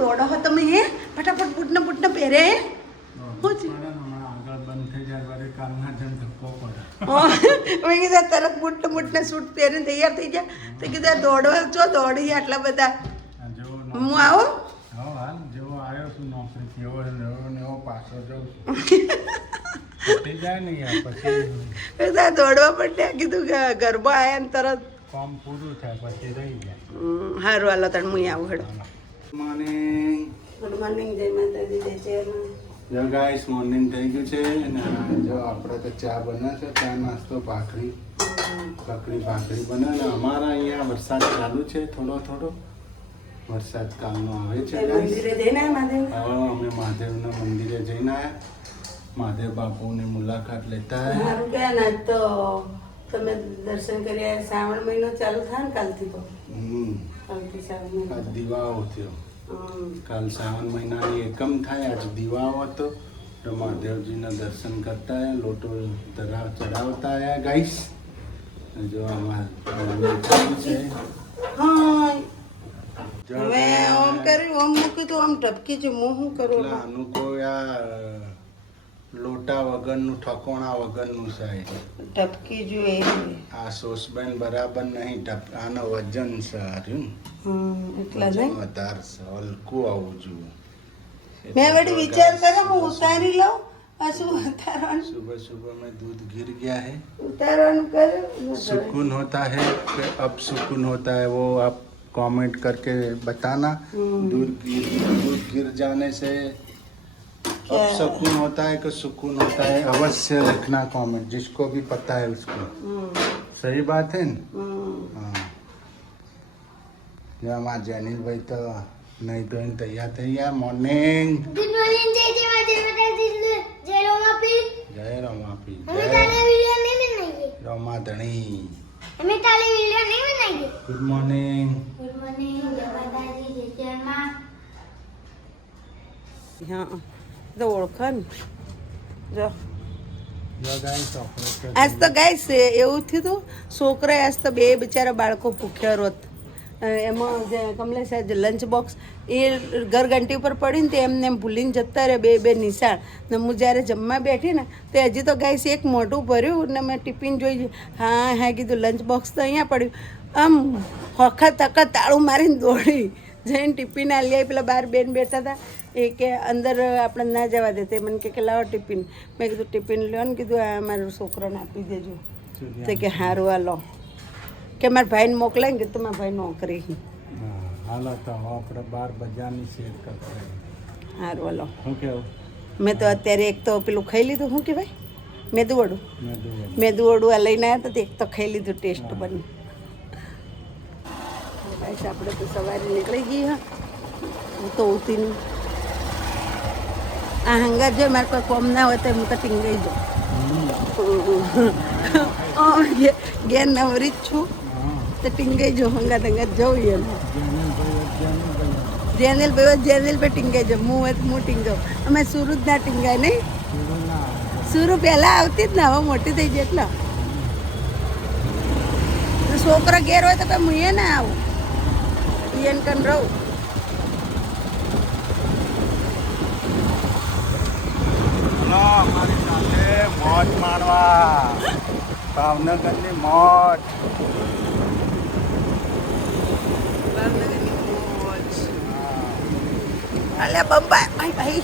દોડો હો તમે હે ફટાફટ બૂટને પહેરે હું છે મેં કીધું તરત બૂટને સૂટ પહેરીને તૈયાર થઈ ગયા તો કીધું દોડવા છો દોડી આટલા બધા હું આવો દોડવા પડ્યા કીધું ગરબા આવ્યા ને તરત કામ પૂરું થાય પછી રહી જાય. સારું હાલો તને હું આવું હેડો. મોર્નિંગ. ગુડ મોર્નિંગ જય માતાજી જય ચેરમાં. જો ગાઈસ મોર્નિંગ થઈ ગયું છે અને જો આપણે તો ચા બને છે ચા નાસ્તો ભાખરી બને અને અમારા અહીંયા વરસાદ ચાલુ છે થોડો વરસાદ કાલનો આવે છે મંદિરે જઈને મહાદેવ અમે મહાદેવના મંદિરે જઈને આવ્યા મહાદેવ બાપુની મુલાકાત લેતા સારું કે ના તો તમે દર્શન કર્યા શ્રાવણ મહિનો ચાલુ થાય ને કાલથી તો કાલથી શ્રાવણ મહિનો આજ દિવાળો થયો કાલ શ્રાવણ મહિનાની એકમ થાય આજ દિવાળો હતો તો મહાદેવજીના દર્શન કરતા આવ્યા લોટો ચડાવતા આવ્યા ગાઈસ જો આમાં છે હા હવે ઓમ કર્યું ઓમ મૂક્યું તો આમ ટપકી છે હું શું કરું આનું કોઈ આ લોટા વગરનું ઠકોણા વગરનું છે ટપકી જોઈએ આ સોસબેન બરાબર નહીં આનો વજન છે એટલા નહીં વધારે છે હલકું આવવું જોઈએ મેં વળી વિચાર કર્યો હું ઉતારી લઉં આ શું ઉતારવાનું सुबह में दूध गिर गया है ઉતારવાનું કર્યું सुकून होता है कि अब सुकून होता है वो आप कमेंट करके बताना दूध गिर जाने से अब सुकून होता है कि सुकून होता है अवश्य रखना कमेंट जिसको भी पता है उसको सही बात है ना हाँ जो हमारा जैनिल भाई तो नहीं तो तैयार થઈ ગયા મોર્નિંગ ગુડ મોર્નિંગ જય માતાજી જય રોમાપી અમે તારે વિડિયો નહીં બનાવીએ રમાધણી અમે તારે વિડિયો નહીં બનાવીએ ગુડ મોર્નિંગ જય માતાજી જય ચેરમાં હા તો ઓળખન જો ગાઈસ આપણે આજ તો ગાઈસ એવું થયું હતું છોકરાએ આજ તો બે બિચારા બાળકો ભૂખ્યા રોત એમાં જે કમલેશ લંચ બોક્સ એ ઘરઘંટી ઉપર પડીને તે એમને એમ ભૂલીને જતા રહે બે નિશાળ ને હું જ્યારે જમવા બેઠી ને તો હજી તો ગાઈસ એક મોઢું ભર્યું ને મેં ટિફિન જોઈ હા કીધું લંચ બોક્સ તો અહીંયા પડ્યું આમ વખત તાળું મારીને દોડી જઈને ટિફિન આલી આવી પેલા બહાર બેન બેઠા હતા એ કે અંદર આપણે ના જવા દે તે મને કે લાવો ટિફિન મેં કીધું ટિફિન લો ને કીધું આ મારા છોકરાને આપી દેજો તો કે સારું આ લો કે મારા ભાઈને મોકલાય ને કીધું મારા ભાઈ નોકરી હાલો તો આપણે 12 બજારની શેર કરતા સારું હાલો શું કેવું મેં તો અત્યારે એક તો પેલું ખાઈ લીધું શું કહેવાય મેદુવડું આ લઈને આવ્યા હતા એક તો ખાઈ લીધું ટેસ્ટ બની આપણે તો સવારે નીકળી ગઈ હા હું તો ઉતીનું આ હંગાત જો મારે કોઈ કોમ ના હોય તો હું તો ટીંગાઈ જાઉં ઘેર નવરી જ છું તો ટીંગાઈ જાઉં હંગાત જવું એમ જેનેલ ભાઈ ટીંગાઈ જાઉં હું ટીંગાઉં અમે સુરત ના ટીંગાય નહીં સુરુ પહેલાં આવતી જ ને હવે મોટી થઈ જાય એટલે છોકરો ઘેર હોય તો કંઈ હું એ ના આવું એને કન રહું અમારી સાથે મોજ માણવા ભાવનગરની મોજ અલ્યા બંબા ભાઈ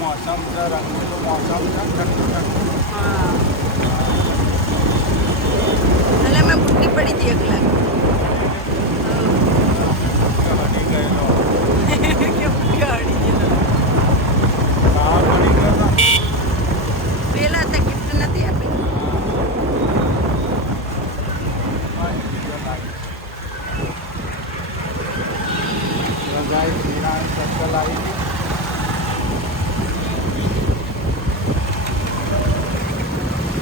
મોસમ છે રંગીલું મોસમ છે એટલે મેં ભૂખી પડી હતી એકલા પેલા તો ગિફ્ટ નથી આપી સર્કલ આવી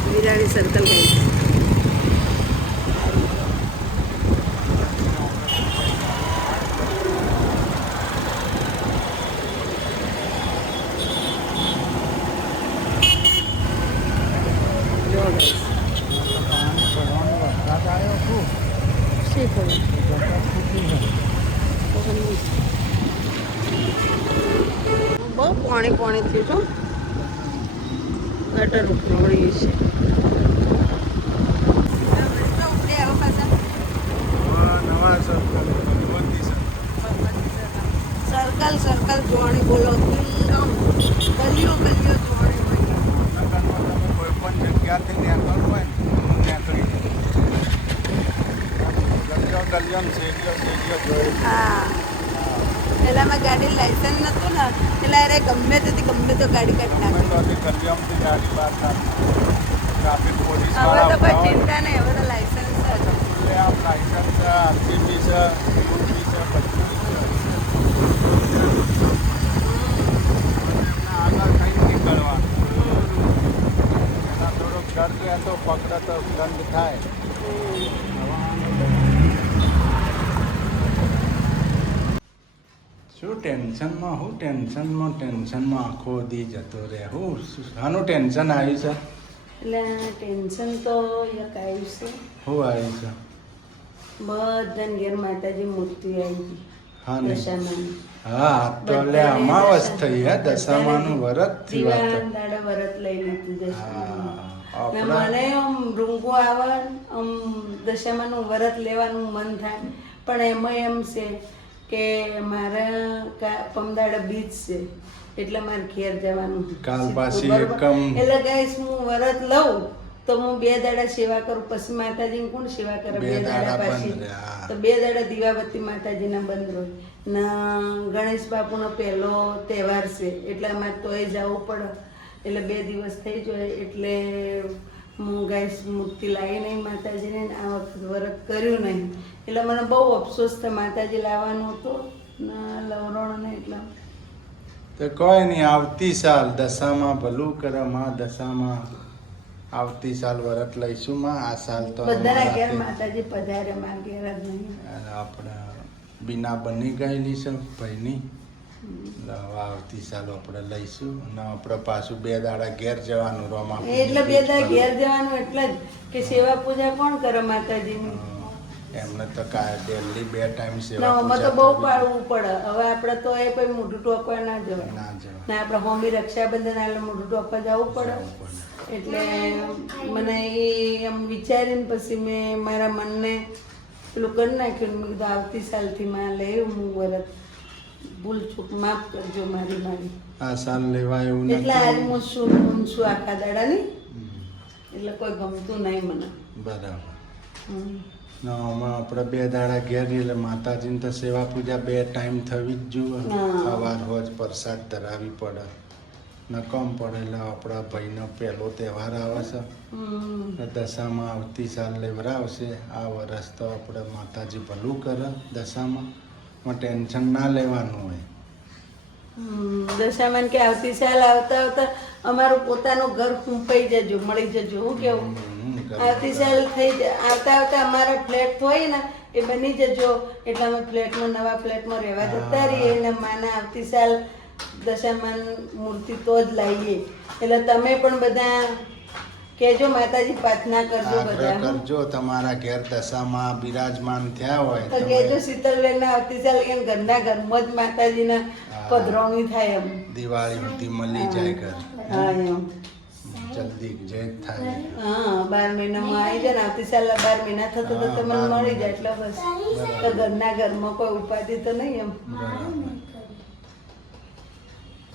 વિરાણી સર્કલ ગઈ બહુ પાણી પાણી થયું છું ગટર ઉપડી છે સર્કલ સર્કલ જોવાની બોલો ગલીઓ ગલીઓ જોવાની કોઈ પણ જગ્યાથી નીકળવું હોય નીકળી ગલીઓ શેરીઓ જોઈ હા પહેલાંમાં ગાડી લાયસન્સ નહોતું ને એટલે અરે ગમે તેથી ગમે તો ગાડી કાઢી નાખે ગલીઓમાંથી ગાડી બહાર ટ્રાફિક પોલીસ હવે તો કોઈ ચિંતા નહીં હવે તો લાયસન્સ છે એટલે આમ લાયસન્સ છે આરસીબી છે યુપી છે બધું આગળ થઈ નીકળવાનું એના થોડોક ડર રહે તો પકડે તો દંડ થાય શું ટેન્શનમાં આખો દી જતો રહે હું આનું ટેન્શન આવ્યું છે એટલે ટેન્શન તો એક આવ્યું છે શું આવ્યું છે બધાને ઘેર માતાજી મૂર્તિ આવી ગઈ હા ને દશામાની હા તો એટલે અમાવસ થઈ હે દશામાનું વ્રત થી વાત દિવાળાના દાડે વ્રત લઈ લીધું દશામાનું હા ને આપણા મને આમ રૂંગો આવે આમ દશામાનું વ્રત લેવાનું મન થાય પણ એમાં એમ છે કે મારે પમદાડે બીજ છે એટલે મારે ઘેર જવાનું કાલ પાછી બરોબર? એકમ એટલે ગાઈસ હું વ્રત લઉં તો હું 2 દાડા સેવા કરું પછી માતાજીની કોણ સેવા કરે 2 દાડા પછી બંધ રહે, હા. તો 2 દાડા દીવાબત્તી માતાજીના બંધ હોય ના ગણેશ બાપુનો પહેલો તહેવાર છે એટલે અમારે તોય જવું પડે એટલે 2 દિવસ થઈ જાય એટલે હું ગાઈસ મૂર્તિ લાવી નહીં માતાજીને ને આ વખત વ્રત કર્યું નહીં એટલે મને બહુ અફસોસ થાય માતાજી લાવવાનો હતો ના લવરણ ને એટલા તો કોઈ નહીં આવતી સાલ દશામાં ભલું કરે માં દશામાં આવતી સાલ વ્રત લઈશું માં આ સાલ તો બધાના ઘેર અમારા માતાજી પધારે મારા ઘેર જ નહીં આપણે બીના બની ગયેલી છે ભાઈની એટલે હવે આવતી સાલ આપણે લઈશું અને આપણે પાછું 2 દાડા ઘેર જવાનું રોમા એટલે 2 દાડા ઘેર જવાનું એટલે જ કે સેવા પૂજા કોણ કરે માતાજીની એમને તો ડેલી 2 ટાઈમ ના સેવા આમાં તો પૂજા બહુ કરવી. પાડવું પડે હવે આપણે તો એ કોઈ મોઢું ટોકવા ના જવાય ના જવાય. ના આપણે હોમી રક્ષાબંધન એટલે મોઢું ટોકવા જવું પડે જવું પડે. એટલે મને એ એમ વિચારીને પછી મેં મારા મનને પેલું કરી નાખ્યું ને મેં કીધું આવતી સાલથી માં લઈ હું વ્રત ભૂલ ચૂક માફ કરજો મારી આ સાલ લેવા એવું એટલે આજ નથી હું શું આખા દાડાની એટલે કોઈ ગમતું નહીં મને બરાબર હમ. ના આમાં આપણે 2 દાડા ઘેર રહીએ એટલે માતાજીની તો સેવા પૂજા 2 ટાઈમ થવી જ જોઈએ હા. સવાર રોજ પ્રસાદ ધરાવી પડે નકમ પડે એટલે આપણા ભાઈનો પહેલો તહેવાર આવે છે હમ. તો દશામાં આવતી સાલ લેવરાવશે આ વર્ષ તો આપણે માતાજી ભલું કરે દશામાં ટેન્શન ના લેવાનું હોય દશામાન કે આવતી સાલ આવતા અમારું પોતાનું ઘર ખૂંપાઈ જજો મળી જજો હું કેવું આવતી સાલ થઈ આવતા અમારા ફ્લેટ હોય ને એ બની જજો એટલે અમે ફ્લેટમાં નવા ફ્લેટમાં રહેવા જતા રહીએ અને માના આવતી સાલ દશામાન મૂર્તિ તો જ લાવીએ એટલે તમે પણ બધા કહેજો માતાજી પ્રાર્થના કરજો આગ્રહ બધા કરજો તમારા ઘેર દશામાં બિરાજમાન થયા હોય તો કહેજો શીતલબેન આવતી સાલ એમ ઘરના ઘરમાં જ માતાજીના પધરાવણી થાય એમ દિવાળી સુધી મળી જાય ઘર હા એમ જલ્દી જે થાય હા 12 મહિનામાં આવી જાય ને આવતી સાલ 12 મહિના થતો તો તમને મળી જાય એટલે બસ તો ઘરના ઘરમાં કોઈ ઉપાધિ તો નહીં એમ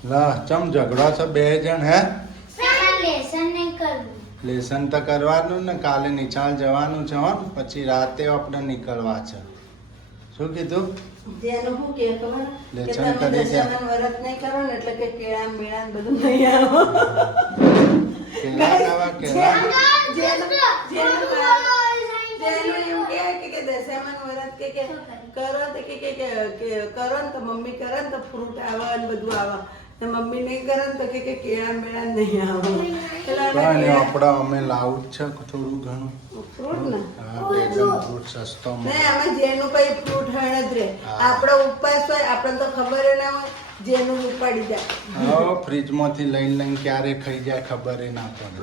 લા ચમ ઝઘડો છો 2 જણ હે લેસન નહીં કરવું લેસન તો કરવાનું ને કાલે નિશાળ જવાનું છે હો ને? પછી રાતે આપણે નીકળવા છે શું કીધું જેનું શું કે ખબર કે લેસન તમે કરી જાય. દશામાન વ્રત નહીં કરો ને એટલે કે કેળા મેળા ને બધું નહીં આવો કેળા ખાવા કેળા જેનું એમ કે દશામાન વ્રત કે કરો તો કે કરો ને તો મમ્મી કરે ને તો ફ્રૂટ આવે ને બધું આવે ને મમ્મી નહીં કરે ને તો કે કેળા મેળા નહીં આવે કાંઈ નહીં આપણે અમે લાવું જ છે થોડું ઘણું ફ્રૂટ ને હા બેગમ ફ્રૂટ સસ્તો મળે. નહીં આમાં જેનું કઈ ફ્રૂટ હણ જ રહે હા. આપણો ઉપવાસ હોય આપણને તો ખબર ય ના હોય જેનું ઉપાડી જાય. હા ફ્રીજમાંથી લઈને ક્યારે ખાઈ જાય ખબર ના પડે.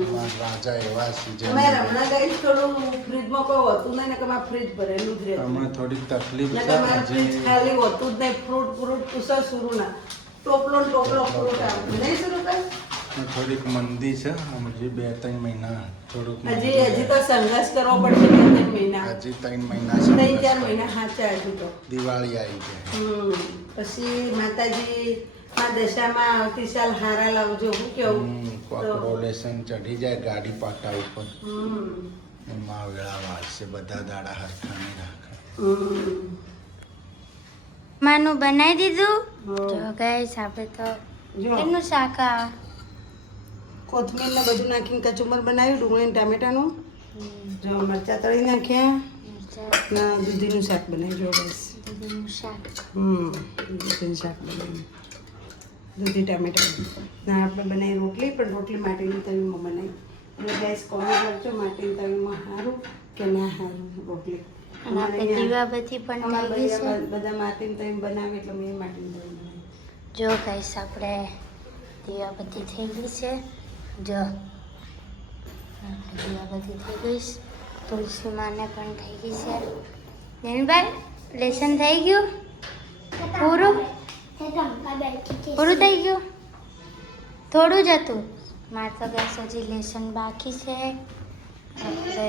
અમારા રાજા એવા સીઝન અમે હમણાં ગઈ થોડું ફ્રીજમાં કોઈ હોતું નહીં ને કે મારે ફ્રીજ ભરેલું જ રહેતું. હમણાં થોડીક તકલીફ ને છે કે મારે ફ્રીજ હજી ખાલી હોતું જ નહીં. ફ્રૂટ પૂછો શુરુ ના ટોપલો ને ટોપલો ફ્રૂટ આવે નહીં શરૂ કરે. થોડીક મંદી છે હજી 2-3 મહિના થોડુંક હજી તો સંઘર્ષ કરવો પડશે 2-3 મહિના. હજી 3 મહિના 3-4 મહિના હાચા હજી તો. દિવાળી આવી જાય. પછી માતાજી આ દશામાં આવતી સાલ હારા લાવજો. હું કેવું કોર્પોરેશન ચડી જાય ગાડી પાટા ઉપર હમ. એમાં વેળા વાળશે બધા દાડા હરખા નહીં રાખે. માનું બનાવી દીધું હમ. જો ગાઈસ આપણે તો જો કેટલું શાક આ કોથમીર ને બધું નાખીને કચુંબર બનાવ્યું ડુંગળી ને ટામેટાનું. જો મરચાં તળી નાખ્યા ને દૂધીનું શાક બનાવ્યું. જો બસ દૂધીનું શાક દૂધીનું શાક બનાવ્યું દૂધી ટામેટાનું. ને આપણે બનાવી રોટલી પણ રોટલી માટીની તવીમાં બનાવી. એટલે ગેસ કોમેન્ટ કરજો માટીની તવીમાં સારું કે ના સારું રોટલી. અને આપણે દીવાબત્તી પણ અમારા થઈ ગઈ છે બધા માટીની તવી બનાવે એટલે મેં માટીની તવી બનાવી. જો ગાઈસ આપણે દીવાબત્તી થઈ ગઈ છે જો આપણે દીવાબત્તી થઈ ગઈ છે તુલસી માને પણ થઈ ગઈ છે જૈનભાઈ લેસન થઈ ગયું પૂરું પૂરું થઈ ગયું થોડું જ હતું મારે તો ગેસ હજી લેસન બાકી છે આપણે